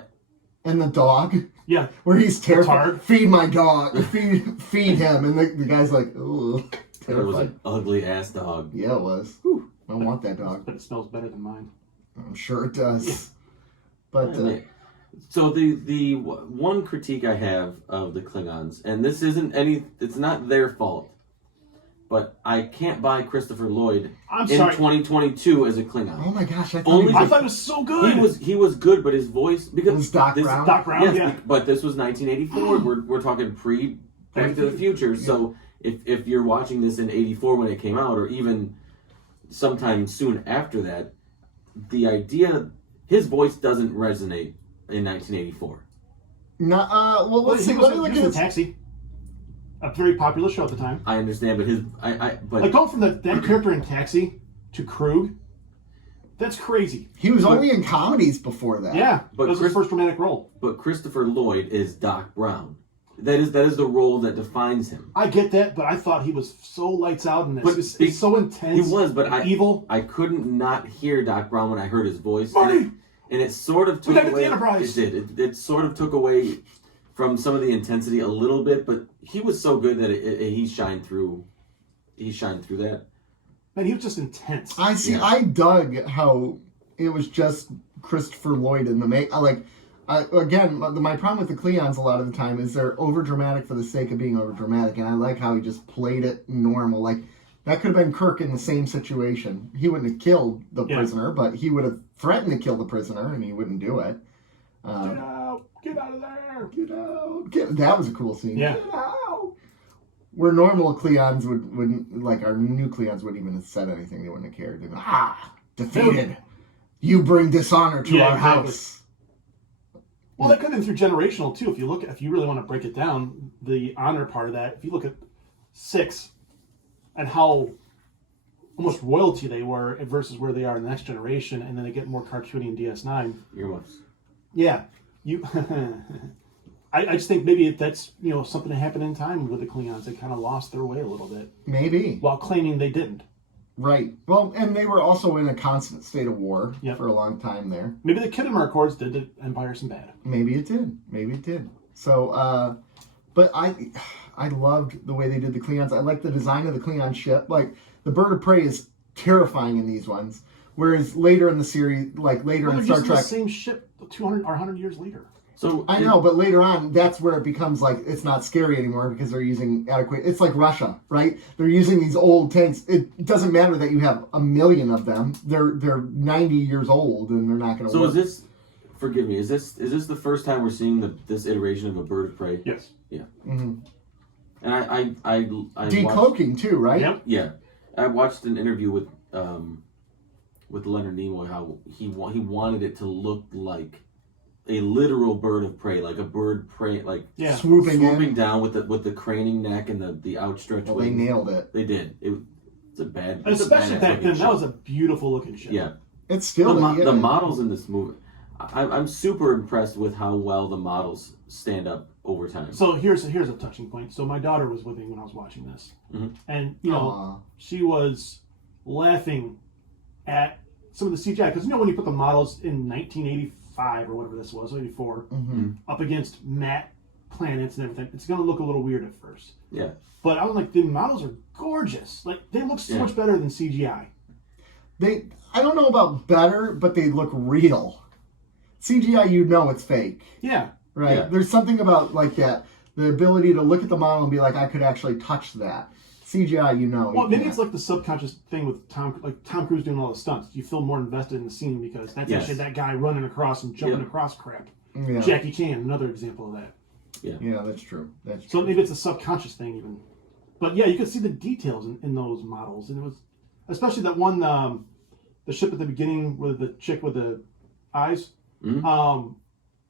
and the dog. Yeah. Where he's terrified. Feed my dog. Feed him. And the guy's like, ooh. It was an ugly-ass dog. Yeah, it was. Whew, I want that dog. But it smells better than mine. I'm sure it does. Yeah. But so the one critique I have of the Klingons, and this isn't it's not their fault, but I can't buy Christopher Lloyd in 2022 as a Klingon. Oh my gosh, I thought it was so good. He was good, but his voice, because it was Doc Brown. Doc Brown, yes, but this was 1984. We're talking pre Back to the Future. Yeah. So if you're watching this in 84 when it came out, or even sometime soon after that, the idea, his voice doesn't resonate in 1984. No, well, let's see. Let me look at Taxi. A very popular show at the time. I understand, but like going from that character in Taxi to Krug, that's crazy. He was only in comedies before that. Yeah, but that was his first dramatic role. But Christopher Lloyd is Doc Brown. That is the role that defines him. I get that, but I thought he was so lights out in this. It's so intense. He was, but evil. I couldn't not hear Doc Brown when I heard his voice. Marty! And it sort of took away. The Enterprise. It did. It sort of took away from some of the intensity a little bit, but he was so good that he shined through. He shined through that. Man, he was just intense. I see. Yeah. I dug how it was just Christopher Lloyd in the make. Again, my problem with the Klingons a lot of the time is they're over dramatic for the sake of being over dramatic, and I like how he just played it normal. Like, that could have been Kirk in the same situation. He wouldn't have killed the prisoner, but he would have threatened to kill the prisoner, and he wouldn't do it. Get out! Get out of there! Get out! That was a cool scene. Yeah. Get out! Where normal Klingons wouldn't, like our new Klingons wouldn't even have said anything. They wouldn't have cared. They'd go, defeated. You bring dishonor to our house. Well, that could have been through generational too. If you really want to break it down, the honor part of that. If you look at 6 and how almost royalty they were versus where they are in the next generation, and then they get more cartoony in DS9. Earmuffs. Yeah, I just think maybe that's something that happened in time with the Klingons. They kind of lost their way a little bit. Maybe while claiming they didn't. Right. Well, and they were also in a constant state of war Yep. for a long time there. Maybe the Khitomer Accords did the Empire some bad. Maybe it did. Maybe it did. So, but I loved the way they did the Klingons. I like the design of the Klingon ship. Like, the Bird of Prey is terrifying in these ones. Whereas later in the series, like later in Star Trek, the same ship 200 or 100 years later. So I know, but later on, that's where it becomes like it's not scary anymore because they're using adequate. It's like Russia, right? They're using these old tanks. It doesn't matter that you have 1 million of them. They're 90 years old and they're not going to. So work. is this? Forgive me. Is this the first time we're seeing this iteration of a Bird of Prey? Yes. Yeah. Mm-hmm. And I Decloaking too, right? Yep. Yeah, I watched an interview with Leonard Nimoy how he wanted it to look like a literal bird of prey, like a bird prey, like swooping down with the craning neck and the outstretched wings. They nailed it. They did. It's a bad. And especially back then, that was a beautiful looking ship. Yeah, it's still the models in this movie. I'm super impressed with how well the models stand up over time. So here's a touching point. So my daughter was with me when I was watching this, and she was laughing at some of the CGI because when you put the models in 1985 or whatever this was, 84, up against matte planets and everything, it's going to look a little weird at first. Yeah. But I was like, the models are gorgeous. Like they look so much better than CGI. I don't know about better, but they look real. CGI, it's fake. Yeah. Right? Yeah. There's something about like that. The ability to look at the model and be like, I could actually touch that. CGI, Well, maybe it's like the subconscious thing with Tom Cruise doing all the stunts. You feel more invested in the scene because that's actually that guy running across and jumping across crap. Yeah. Jackie Chan, another example of that. Yeah, that's true. So maybe it's a subconscious thing even. But yeah, you could see the details in those models. And it was, especially that one, the ship at the beginning with the chick with the eyes, that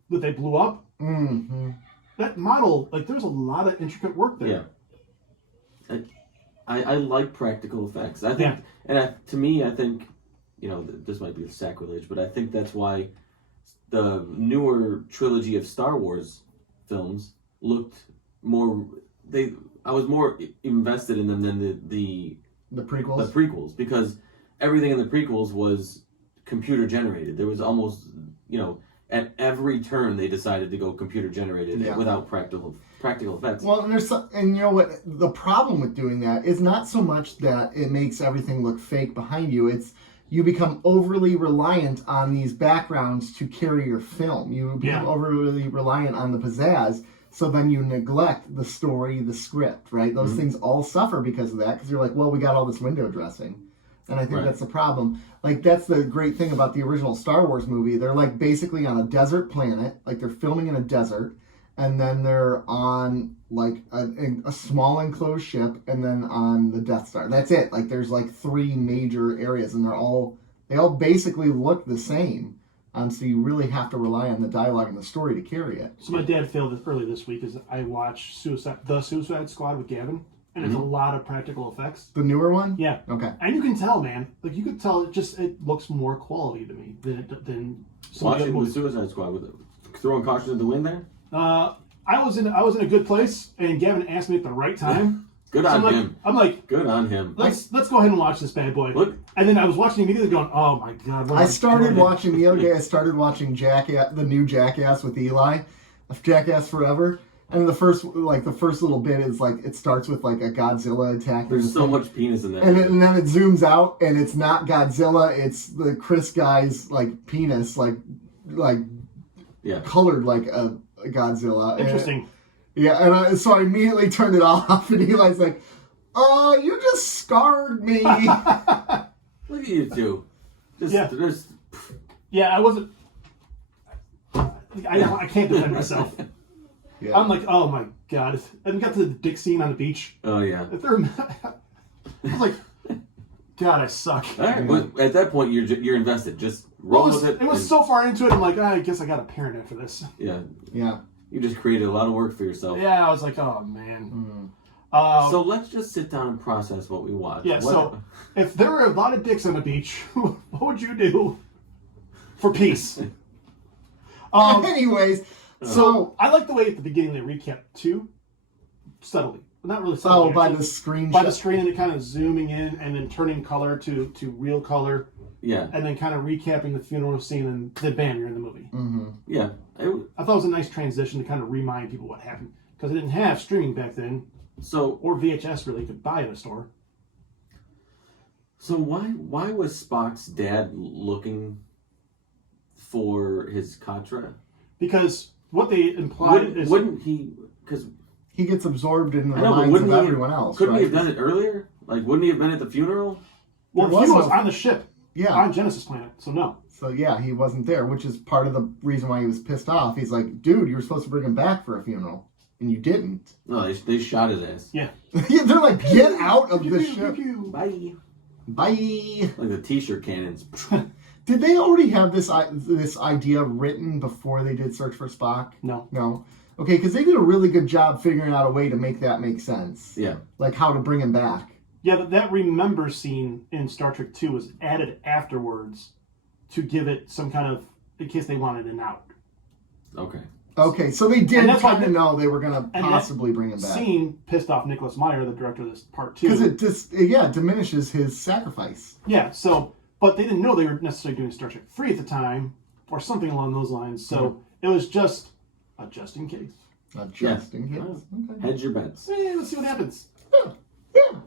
they blew up. Mm-hmm. That model, like there's a lot of intricate work there. Yeah. I like practical effects. I think, to me, I think, this might be a sacrilege, but I think that's why the newer trilogy of Star Wars films looked more. I was more invested in them than the prequels. The prequels, because everything in the prequels was computer generated. There was almost, at every turn they decided to go computer generated without practical effects. Well, and you know what? The problem with doing that is not so much that it makes everything look fake behind you. It's you become overly reliant on these backgrounds to carry your film. You become overly reliant on the pizzazz. So then you neglect the story, the script, right? Those things all suffer because of that. Because you're like, well, we got all this window dressing. And I think that's the problem. Like, that's the great thing about the original Star Wars movie. They're, like, basically on a desert planet. Like, they're filming in a desert. And then they're on, like, a small enclosed ship. And then on the Death Star. That's it. Like, there's, like, 3 major areas. And they all basically look the same. So you really have to rely on the dialogue and the story to carry it. So my dad failed early this week as I watched The Suicide Squad with Gavin. And it's a lot of practical effects. The newer one? Yeah. Okay. And you can tell, man. Like, you could tell it looks more quality to me than some of the other Watching movies. the Suicide Squad with throwing caution to the wind there? I was in a good place, and Gavin asked me at the right time. Good on him. I'm like, good on him. Let's go ahead and watch this bad boy. Look. And then I was watching immediately going, oh my God. I started watching the other day. I started watching Jackass, the new Jackass with Eli, Jackass Forever. And the first little bit is like it starts with like a Godzilla attack. There's so much penis in there. And then it zooms out, and it's not Godzilla. It's the Chris guy's like penis, like colored like a Godzilla. Interesting. And so I immediately turned it off, and Eli's like, "Oh, you just scarred me." Look at you two. I wasn't. I can't defend myself. Yeah. I'm like, oh my God. And we got to the dick scene on the beach. Oh, yeah. I was like, God, I suck. All right, but at that point, you're invested. Just roll with it. It was so far into it, I'm like, I guess I got a parent after this. Yeah. Yeah. You just created a lot of work for yourself. Yeah, I was like, oh, man. So let's just sit down and process what we watched. Yeah, so if there were a lot of dicks on the beach, what would you do for peace? Anyways... So I like the way at the beginning they recap 2 subtly. not really Oh, subtly, by actually, the screen. by the screen, and it kind of zooming in and then turning color to real color. Yeah. And then kind of recapping the funeral scene, and then bam, you're in the movie. Mm-hmm. Yeah. I thought it was a nice transition to kind of remind people what happened, because they didn't have streaming back then, or VHS really could buy in a store. So why was Spock's dad looking for his Katra? Because what they implied is... Wouldn't he... Because he gets absorbed in the minds of everyone else, Couldn't right? he have done it earlier? Like, wouldn't he have been at the funeral? Well, he was on the ship. Yeah. On Genesis planet, so no. So yeah, he wasn't there, which is part of the reason why he was pissed off. He's like, dude, you were supposed to bring him back for a funeral, and you didn't. No, they shot his ass. Yeah. Yeah, they're like, get out of the ship. Bye. Bye. Like the t-shirt cannons. Did they already have this idea written before they did Search for Spock? No. No? Okay, because they did a really good job figuring out a way to make that make sense. Yeah. Like how to bring him back. Yeah, that remember scene in Star Trek 2 was added afterwards to give it some kind of, in case they wanted an out. Okay. Okay, so they did that's why kind of know they were going to possibly bring him back. Scene pissed off Nicholas Meyer, the director of this part 2. Because it just, diminishes his sacrifice. Yeah, so, but they didn't know they were necessarily doing Star Trek 3 at the time, or something along those lines, so it was just a just in case. A just in case. Okay. Hedge your bets. Hey, let's see what happens. Yeah.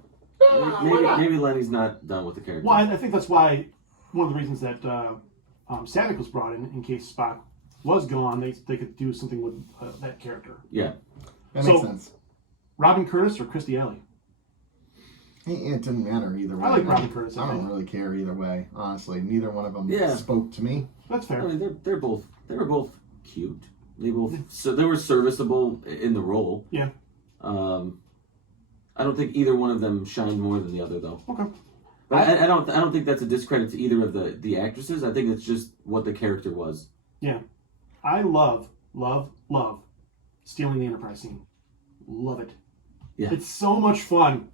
Maybe Lenny's not done with the character. Well, I think that's why, one of the reasons that Savick was brought in case Spock was gone, they could do something with that character. Yeah. That makes sense. Robin Curtis or Christy Alley? It didn't matter either way. I like Robin Curtis. I don't really care either way, honestly. Neither one of them Yeah. spoke to me. That's fair. I mean, they were both cute. They were serviceable in the role. Yeah. I don't think either one of them shined more than the other, though. Okay. But I don't think that's a discredit to either of the actresses. I think it's just what the character was. Yeah. I love stealing the Enterprise scene. Love it. Yeah. It's so much fun.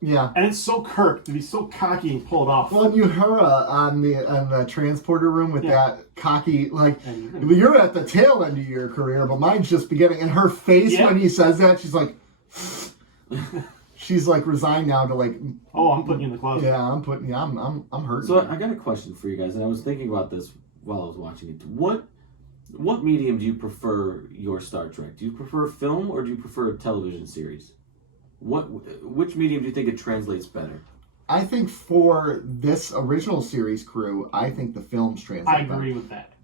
Yeah. And it's so Kirk to be so cocky and pull it off. Well, and Uhura on the transporter room with that cocky, like, And you're at the tail end of your career, but mine's just beginning. And her face when he says that, she's like, she's like resigned now to like. Oh, I'm putting you in the closet. Yeah, I'm hurting. So I got a question for you guys, and I was thinking about this while I was watching it. What medium do you prefer your Star Trek? Do you prefer film or do you prefer a television series? Which medium do you think it translates better? I think for this original series crew, I think the films translate. I agree with that.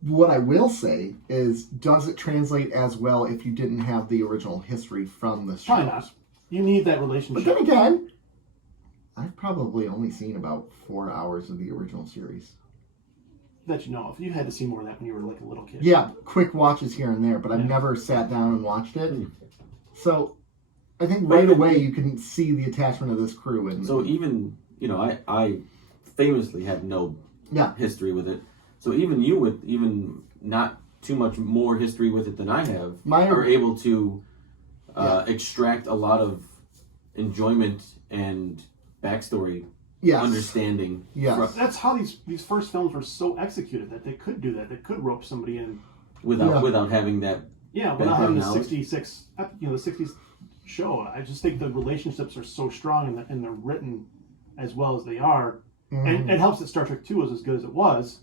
What I will say is, does it translate as well if you didn't have the original history from the shows? Probably not. You need that relationship. But then again, I've probably only seen about 4 hours of the original series. That you know of. You had to see more of that when you were like a little kid. Yeah, quick watches here and there, but I've never sat down and watched it. So I think right away you can see the attachment of this crew. And so even, I famously had no history with it. So even you with even not too much more history with it than I have are able to extract a lot of enjoyment and backstory understanding. Yes. That's how these first films were so executed that they could do that. They could rope somebody in without having that. Yeah, without having the 66, the 60s show. I just think the relationships are so strong and they're written as well as they are. And it helps that Star Trek 2 was as good as it was.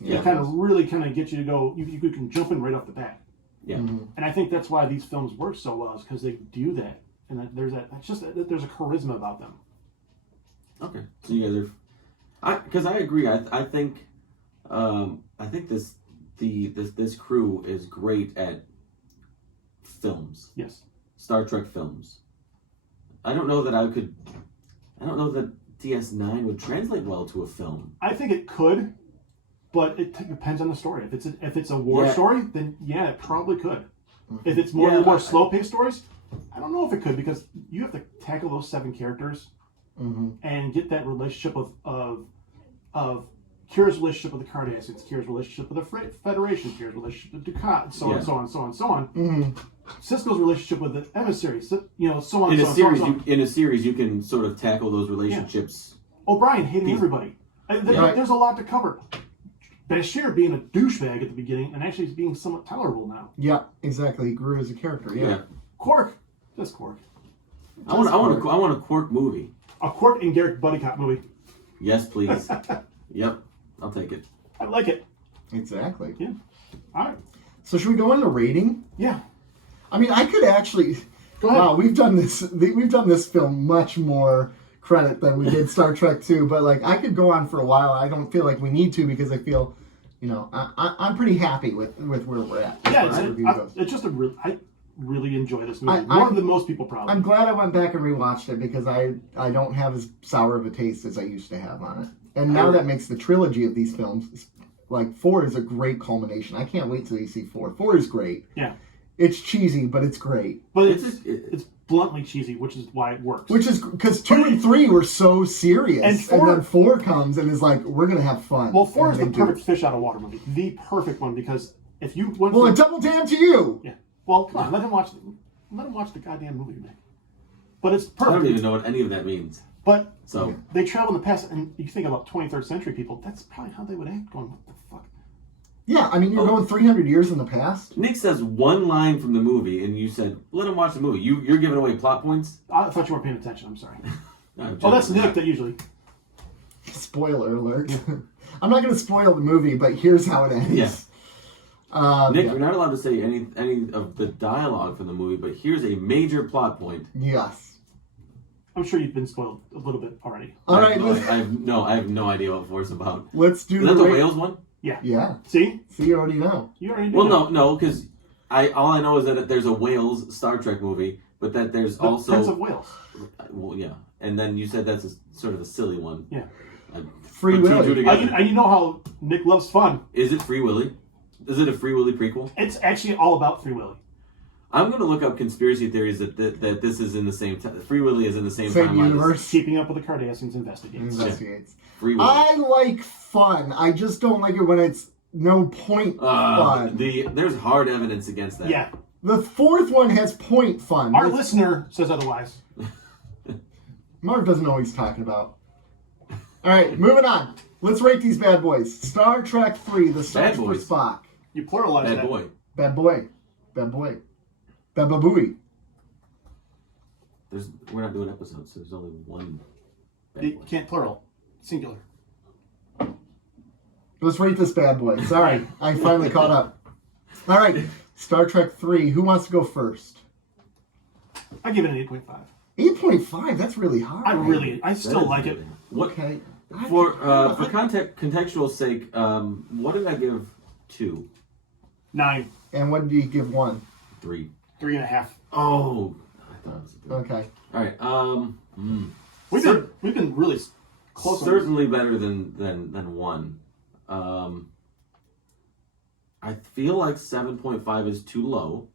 Yeah, it kind of gets you to go, you can jump in right off the bat. Yeah. And I think that's why these films work so well, is because they do that. And that there's there's a charisma about them. Okay. So you guys are, because I agree. I think this crew is great at films. Yes. Star Trek films. I don't know that DS9 would translate well to a film. I think it could, but it depends on the story. If it's a war story, then it probably could. If it's more slow-paced stories, I don't know if it could, because you have to tackle those 7 characters and get that relationship of Kira's relationship with the Cardassians, Kira's relationship with the Federation, Kira's relationship with Dukat, and so on. Cisco's relationship with the emissaries, so on. In a series, you can sort of tackle those relationships. Yeah. O'Brien hating everybody. There's a lot to cover. Bashir being a douchebag at the beginning and actually being somewhat tolerable now. Yeah, exactly. He grew as a character. Yeah. Quark. Just Quark. I want a Quark movie. A Quark and Garrick buddy cop movie. Yes, please. Yep, I'll take it. I like it. Exactly. Yeah. All right. So should we go into rating? Yeah. I mean, I could actually. Go ahead. Wow, we've done this film much more credit than we did Star Trek 2, but like I could go on for a while. I don't feel like we need to because I feel, I'm pretty happy with where we're at. Yeah, it's just I really enjoy this movie more than most people probably. I'm glad I went back and rewatched it because I don't have as sour of a taste as I used to have on it. And now that makes the trilogy of these films, like 4 is a great culmination. I can't wait till you see 4. 4 is great. Yeah. It's cheesy, but it's great. But it's bluntly cheesy, which is why it works. Which is because 2 and 3 were so serious, and then 4 comes and is like, we're gonna have fun. Well, 4 is the perfect fish out of water movie, the perfect one because if you went a double damn to you. Yeah. Well, come on, let him watch the goddamn movie, man. But it's perfect. I don't even know what any of that means. But they travel in the past, and you think about 23rd century people. That's probably how they would act. Going, what the fuck? Yeah, I mean, you're going 300 years in the past. Nick says one line from the movie, and you said, let him watch the movie. You're giving away plot points? I thought you weren't paying attention. I'm sorry. Oh, that's Nick that usually. Spoiler alert. I'm not going to spoil the movie, but here's how it ends. Yeah. Nick, you're not allowed to say any of the dialogue from the movie, but here's a major plot point. Yes. I'm sure you've been spoiled a little bit already. All right. I have no idea what 4's about. Let's do Is that the Wales one? Yeah. Yeah. See, you already know. You already know. Well, no, because all I know is that there's a Wales Star Trek movie, but that there's also Prince of Wales. Well, yeah, and then you said that's sort of a silly one. Yeah. Free Willy. And you know how Nick loves fun. Is it Free Willy? Is it a Free Willy prequel? It's actually all about Free Willy. I'm going to look up conspiracy theories that this is in the same time. Free Willy is in the same Same timeline. universe. Keeping Up with the Kardashians investigates. Free Willy. I like fun. I just don't like it when it's no point fun. There's hard evidence against that. Yeah. The 4th one has point fun. Our listener says otherwise. Marv doesn't know what he's talking about. All right, moving on. Let's rate these bad boys. Star Trek 3, The Search for Spock. You pluralize Bad that. boy. Bad boy. Bad boy. Bad babooey. We're not doing episodes, so there's only one. You can't plural. Singular. Let's rate this bad boy. Sorry, I finally caught up. All right, Star Trek 3. Who wants to go first? I give it an 8.5. 8.5? That's really high. I still like it. Okay. For contextual sake, what did I give 2? 9. And what did you give 1? 3. 3.5. Oh, I thought it was a 3. Okay. All right. We've been really close. Certainly better than 1. I feel like 7.5 is too low.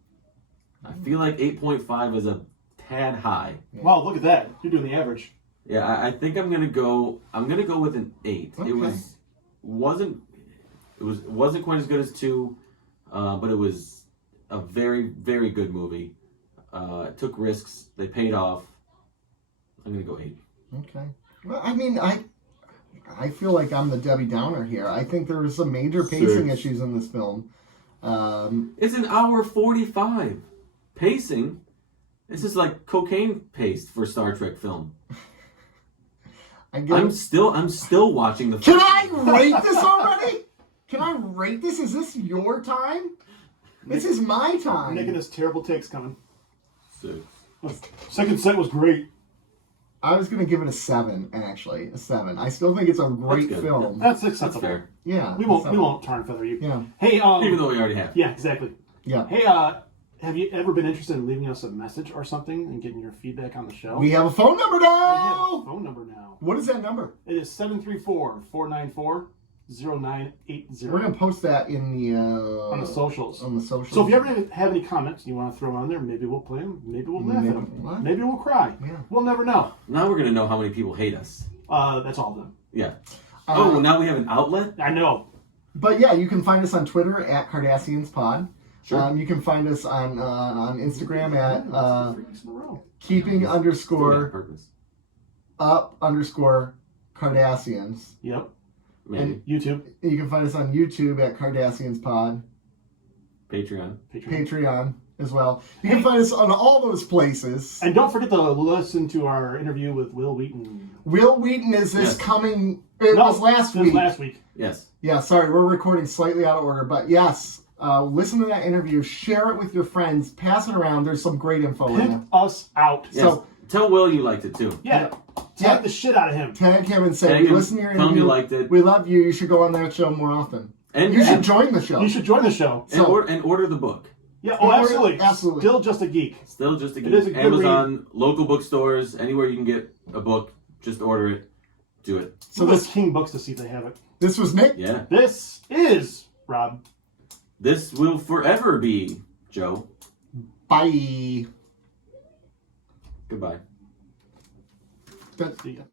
I feel like 8.5 is a tad high. Wow, look at that! You're doing the average. Yeah, I think I'm gonna go with an 8. Okay. It wasn't quite as good as 2, but it was a very, very good movie. It took risks. They paid off. I'm gonna go 8. Okay. Well, I mean, I feel like I'm the Debbie Downer here. I think there were some major pacing issues in this film. It's an hour 45. Pacing. This is like cocaine paste for Star Trek film. I'm still watching the. Can I rate this already? Can I rate this? Is this your time? This is my time. Nick and his terrible takes coming. 6. Second set was great. I was going to give it a 7, actually. A 7. I still think it's a great film. That's acceptable. That's fair. Yeah. We won't tar and feather you. Yeah. Hey, even though we already have. Yeah, exactly. Yeah. Hey, have you ever been interested in leaving us a message or something and getting your feedback on the show? We have a phone number We have now. a phone number now. What is that number? It is 734-494-0980. We're going to post that in the on the socials. On the socials. So if you ever have any comments you want to throw on there, maybe we'll play them. Maybe we'll laugh at them. What? Maybe we'll cry. Yeah. We'll never know. Now we're gonna know how many people hate us. That's all of them. Yeah. Now we have an outlet. I know. But yeah, you can find us on Twitter at Cardassianspod. Sure. You can find us on Instagram at 3 weeks in a row. keeping_up_Cardassians. Yep. Maybe. And YouTube. you can find us on YouTube at Cardassianspod. Patreon. Patreon. as well. You can find us on all those places. And don't forget to listen to our interview with Will Wheaton. Will Wheaton is this coming... It No, was last it was week. last week. Yes. Yeah, sorry, we're recording slightly out of order. But yes, listen to that interview. Share it with your friends. Pass it around. There's some great info in there. Pimp us out. Yes. So tell Will you liked it too. Yeah. Tag the shit out of him. tag him and say, Tag we him, listen to your tell him interview. you liked it. We love you. You should go on that show more often. And You should join the show. You should join the show. and order the book. Yeah, oh, absolutely. Absolutely. Still just a geek. Still just a It is a geek. good Amazon, local bookstores, anywhere you can get a book, just order it. Do it. So this King Books to see if they have it. This was Nick. Yeah. This is Rob. This will forever be Joe. Bye. Goodbye. That, See ya.